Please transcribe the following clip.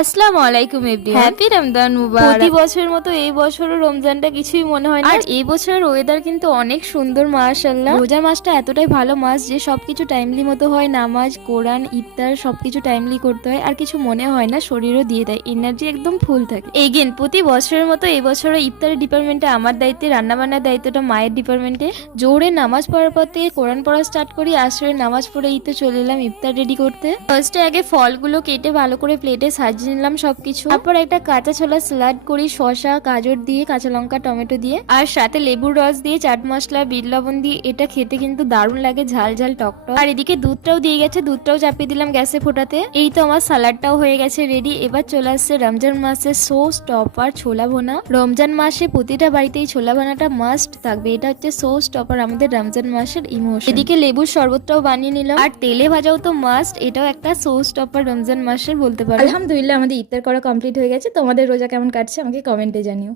আসসালামু আলাইকুম everyone, happy Ramzan মুবারক। প্রতি বছরের মতো এই বছরও রমজানটা কিছুই মনে হয় না। আর এই বছরের ওয়েদার কিন্তু অনেক সুন্দর মাশাআল্লাহ। রোজা মাসটা এতটাই ভালো মাস যে সবকিছু টাইমলি মতো হয়, নামাজ, কোরআন, ইফতার সবকিছু টাইমলি করতে হয়, আর কিছু মনে হয় না, শরীরও দিয়ে দেয়, এনার্জি একদম ফুল থাকে। এগেন প্রতি বছরের মতো এই বছরও ইফতারের ডিপার্টমেন্টে আমার দায়িত্বে, রান্নাবান্নার দায়িত্বটা মায়ের ডিপার্টমেন্টে। জোরে নামাজ পড়ার পর থেকে কোরআন পড়া স্টার্ট করি, আসরের নামাজ পড়ে এই তো চলে এলাম ইফতার রেডি করতে। ফার্স্টে আগে ফলগুলো কেটে ভালো করে প্লেটে সাজিয়ে নিলাম সবকিছু। তারপর একটা কাঁচা ছোলা স্যালাড করি, শসা, গাজর দিয়ে, কাঁচা লঙ্কা, টমেটো দিয়ে, আর সাথে লেবুর রস দিয়ে, চাট মশলা, বিট লবণ দিয়ে। এটা খেতে কিন্তু দারুণ লাগে, ঝাল ঝাল টকটক। আর এদিকে দুধটাও দিয়ে গেছে, দুধটাও চাপিয়ে দিলাম গ্যাসে ফোটাতে। এই তো আমার সালাডটাও হয়ে গেছে রেডি। এবার চলে আসছে রমজান মাসের সোস টপার ছোলা ভোনা। রমজান মাসে প্রতিটা বাড়িতেই ছোলা ভোনাটা মাস্ট থাকবে, এটা হচ্ছে সোস টপার আমাদের রমজান মাসের ইমোশন। এদিকে লেবুর শরবতটাও বানিয়ে নিলাম, আর তেলে ভাজাও তো মাস্ট, এটাও একটা সোস টপার রমজান মাসের বলতে পারো। আলহামদুলিল্লাহ আমাদের ইফতার করা কমপ্লিট হয়ে গেছে। তোমাদের রোজা কেমন কাটছে আমাকে কমেন্টে জানিও।